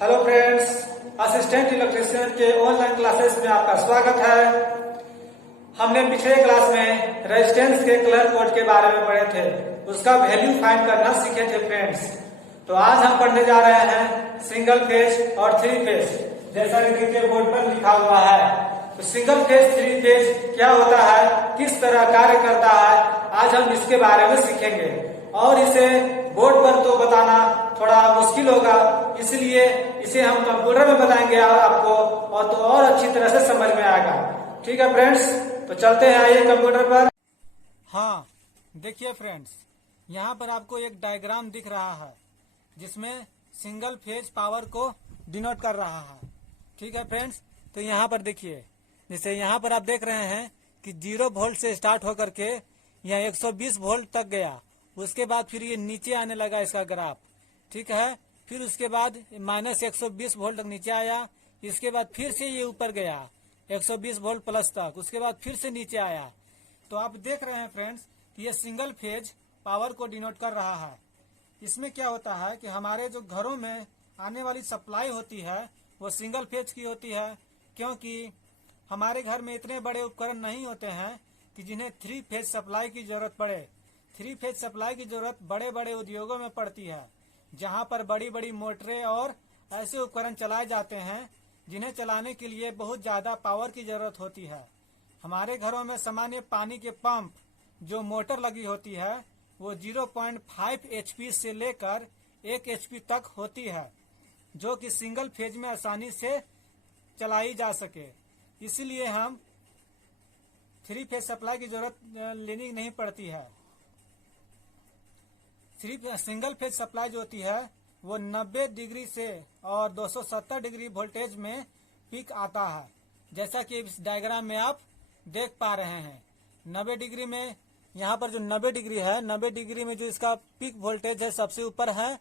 Hello friends, assistant electrician के online classes में आपका स्वागत है। हमने पिछले क्लास में रेजिस्टेंस के कलर कोड के बारे में पढ़े थे, उसका वैल्यू फाइंड करना सीखे थे फ्रेंड्स। तो आज हम पढ़ने जा रहे हैं सिंगल फेज और थ्री फेज, जैसा कि देखिए बोर्ड पर लिखा हुआ है। तो सिंगल फेज थ्री फेज क्या होता है, किस तरह कार्य करता है, आज हम इसके बारे में सीखेंगे। और इसे बोर्ड पर तो बताना थोड़ा मुश्किल होगा, इसलिए इसे हम कंप्यूटर में बताएंगे और आपको और अच्छी तरह से समझ में आएगा। ठीक है फ्रेंड्स, तो चलते हैं आइए कंप्यूटर पर। हाँ देखिए फ्रेंड्स, यहाँ पर आपको एक डायग्राम दिख रहा है जिसमें सिंगल फेज पावर को डिनोट कर रहा है। ठीक है फ्रेंड्स, तो यहाँ पर देखिए, जैसे यहाँ पर आप देख रहे हैं कि 0 वोल्ट से स्टार्ट होकर के यहाँ 120 वोल्ट तक गया। उसके बाद फिर ये नीचे आने लगा इसका ग्राफ। ठीक है, फिर उसके बाद -120 वोल्ट तक नीचे आया। इसके बाद फिर से ये ऊपर गया 120 वोल्ट प्लस तक, उसके बाद फिर से नीचे आया। तो आप देख रहे हैं फ्रेंड्स कि ये सिंगल फेज पावर को डिनोट कर रहा है। इसमें क्या होता है कि हमारे जो घरों में आने वाली सप्लाई होती है वो सिंगल फेज की होती है, क्योंकि हमारे घर में इतने बड़े उपकरण नहीं होते हैं कि जिन्हें थ्री फेज सप्लाई की जरूरत पड़े। थ्री फेज सप्लाई की जरूरत बड़े बड़े उद्योगों में पड़ती है, जहां पर बड़ी बड़ी मोटरें और ऐसे उपकरण चलाए जाते हैं जिन्हें चलाने के लिए बहुत ज्यादा पावर की जरूरत होती है। हमारे घरों में सामान्य पानी के पंप जो मोटर लगी होती है वो 0.5 HP से लेकर 1 HP तक होती है, जो कि सिंगल फेज में आसानी से चलाई जा सके। इसलिए हम थ्री फेज सप्लाई की जरूरत लेनी नहीं पड़ती है। सिंगल फेज सप्लाई जो होती है वो 90 डिग्री से और 270 डिग्री वोल्टेज में पीक आता है, जैसा कि इस डायग्राम में आप देख पा रहे हैं। 90 डिग्री में, यहाँ पर जो 90 डिग्री है, 90 डिग्री में जो इसका पीक वोल्टेज है सबसे ऊपर है।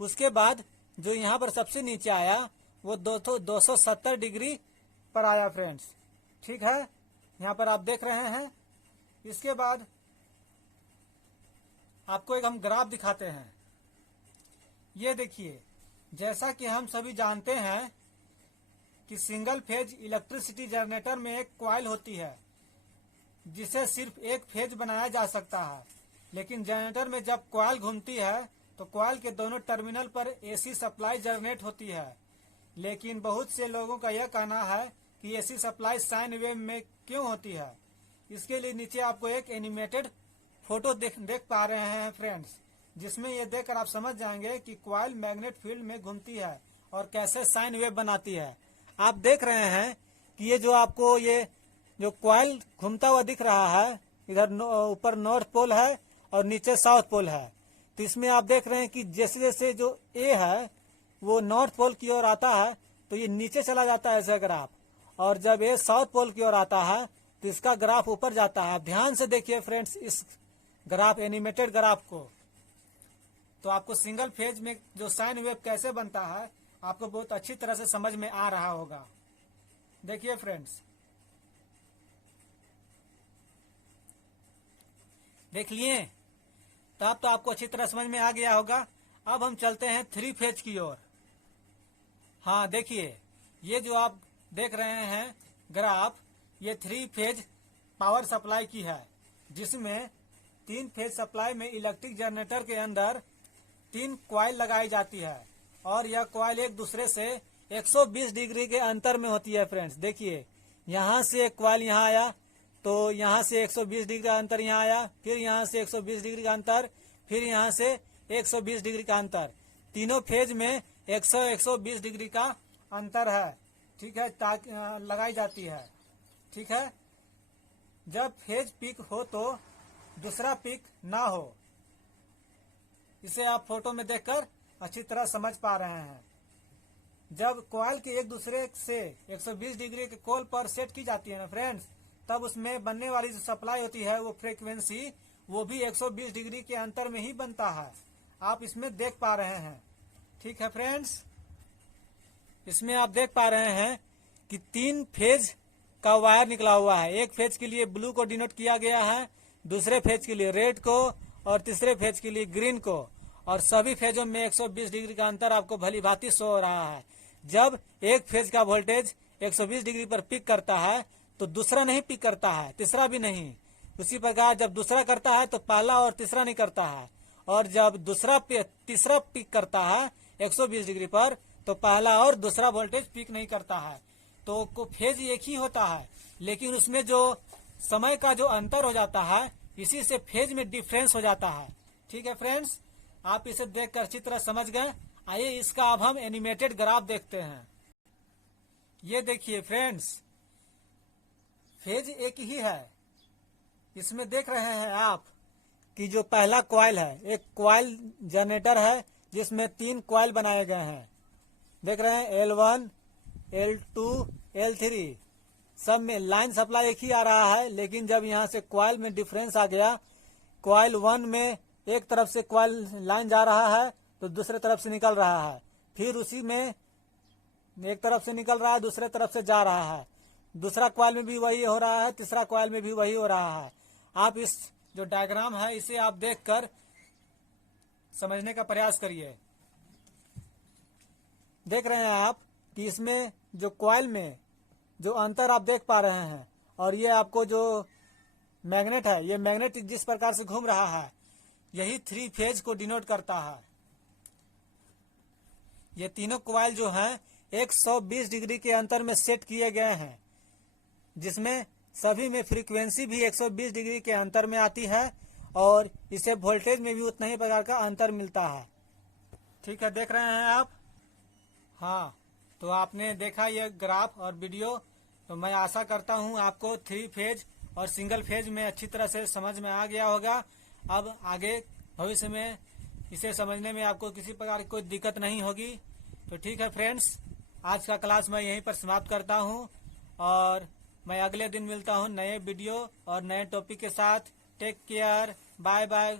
उसके बाद जो यहाँ पर सबसे नीचे आया वो 270 डिग्री पर आया फ्रेंड्स। ठीक है, यहाँ पर आप देख रहे हैं। इसके बाद आपको एक हम ग्राफ दिखाते हैं। ये देखिए, जैसा कि हम सभी जानते हैं कि सिंगल फेज इलेक्ट्रिसिटी जनरेटर में एक कॉइल होती है जिसे सिर्फ एक फेज बनाया जा सकता है, लेकिन जनरेटर में जब कॉइल घूमती है तो कॉइल के दोनों टर्मिनल पर AC सप्लाई जनरेट होती है। लेकिन बहुत से लोगों का यह कहना है कि AC सप्लाई साइन वेव में क्यों होती है। इसके लिए नीचे आपको एक एनिमेटेड फोटो देख पा रहे हैं फ्रेंड्स, जिसमें ये देखकर आप समझ जाएंगे कि कॉइल मैग्नेट फील्ड में घूमती है और कैसे साइन वेव बनाती है। आप देख रहे हैं कि ये जो आपको ये जो कॉइल घूमता हुआ दिख रहा है, इधर ऊपर नॉर्थ पोल है और नीचे साउथ पोल है। तो इसमें आप देख रहे हैं कि जैसे जैसे जो ए है वो नॉर्थ पोल की ओर आता है तो ये नीचे चला जाता है ऐसा ग्राफ, और जब ये साउथ पोल की ओर आता है तो इसका ग्राफ ऊपर जाता है। आप ध्यान से देखिए फ्रेंड्स इस ग्राफ, एनिमेटेड ग्राफ को, तो आपको सिंगल फेज में जो साइन वेव कैसे बनता है आपको बहुत अच्छी तरह से समझ में आ रहा होगा। देखिए फ्रेंड्स, देख लिए, तब तो आपको अच्छी तरह समझ में आ गया होगा। अब हम चलते हैं थ्री फेज की ओर। हाँ देखिए, ये जो आप देख रहे हैं ग्राफ, ये थ्री फेज पावर सप्लाई की है, जिसमें 3 फेज सप्लाई में इलेक्ट्रिक जनरेटर के अंदर 3 कॉइल लगाई जाती है और यह कॉइल एक दूसरे से 120 डिग्री के अंतर में होती है फ्रेंड्स। देखिए, यहाँ से एक कॉइल यहाँ आया तो यहाँ से 120 डिग्री का अंतर यहाँ आया, फिर यहाँ से 120 डिग्री का अंतर, फिर यहाँ से 120 डिग्री का अंतर। तीनों फेज में 120 डिग्री का अंतर है। ठीक है, लगाई जाती है। ठीक है, जब फेज पीक हो तो दूसरा पीक ना हो, इसे आप फोटो में देखकर अच्छी तरह समझ पा रहे हैं। जब कॉइल के एक दूसरे से 120 डिग्री के कोल पर सेट की जाती है ना फ्रेंड्स, तब उसमें बनने वाली जो सप्लाई होती है वो फ्रीक्वेंसी वो भी 120 डिग्री के अंतर में ही बनता है। आप इसमें देख पा रहे हैं। ठीक है फ्रेंड्स, इसमें आप देख पा रहे हैं कि 3 फेज का वायर निकला हुआ है। एक फेज के लिए ब्लू को डिनोट किया गया है, दूसरे फेज के लिए रेड को और तीसरे फेज के लिए ग्रीन को। और सभी फेजों में 120 डिग्री का अंतर आपको भली भांति शो हो रहा है। जब एक फेज का वोल्टेज 120 डिग्री पर पिक करता है तो दूसरा नहीं पिक करता है, तीसरा भी नहीं। उसी प्रकार जब दूसरा करता है तो पहला और तीसरा नहीं करता है, और जब तीसरा पिक करता है 120 डिग्री पर तो पहला और दूसरा वोल्टेज पिक नहीं करता है। तो फेज एक ही होता है, लेकिन उसमें जो समय का जो अंतर हो जाता है, इसी से फेज में डिफरेंस हो जाता है। ठीक है फ्रेंड्स, आप इसे देखकर अच्छी तरह समझ गए। आइए इसका अब हम एनिमेटेड ग्राफ देखते हैं। ये देखिए फ्रेंड्स, फेज एक ही है। इसमें देख रहे हैं आप कि जो पहला कॉइल है, एक कॉइल जनरेटर है जिसमें 3 कॉइल बनाए गए हैं। देख रहे हैं L1, L2, L3, सब में लाइन सप्लाई एक ही आ रहा है, लेकिन जब यहाँ से कॉइल में डिफरेंस आ गया, कॉइल 1 में एक तरफ से कॉइल लाइन जा रहा है तो दूसरे तरफ से निकल रहा है, फिर उसी में एक तरफ से निकल रहा है, दूसरे तरफ से जा रहा है, दूसरा कॉइल में भी वही हो रहा है, तीसरा कॉइल में भी वही हो रहा है। आप इस जो डायग्राम है इसे आप देखकर समझने का प्रयास करिए। देख रहे हैं आप कि इसमें जो कॉइल में जो अंतर आप देख पा रहे हैं, और ये आपको जो मैग्नेट है, ये मैग्नेट जिस प्रकार से घूम रहा है, यही 3 फेज को डिनोट करता है। ये तीनों कॉइल जो हैं 120 डिग्री के अंतर में सेट किए गए हैं, जिसमें सभी में फ्रीक्वेंसी भी 120 डिग्री के अंतर में आती है, और इसे वोल्टेज में भी उतना ही प्रकार का अंतर मिलता है। ठीक है, देख रहे हैं आप। हाँ, तो आपने देखा ये ग्राफ और वीडियो, तो मैं आशा करता हूँ आपको 3 फेज और सिंगल फेज में अच्छी तरह से समझ में आ गया होगा। अब आगे भविष्य में इसे समझने में आपको किसी प्रकार की कोई दिक्कत नहीं होगी। तो ठीक है फ्रेंड्स, आज का क्लास मैं यहीं पर समाप्त करता हूँ, और मैं अगले दिन मिलता हूँ नए वीडियो और नए टॉपिक के साथ। Take care, bye bye.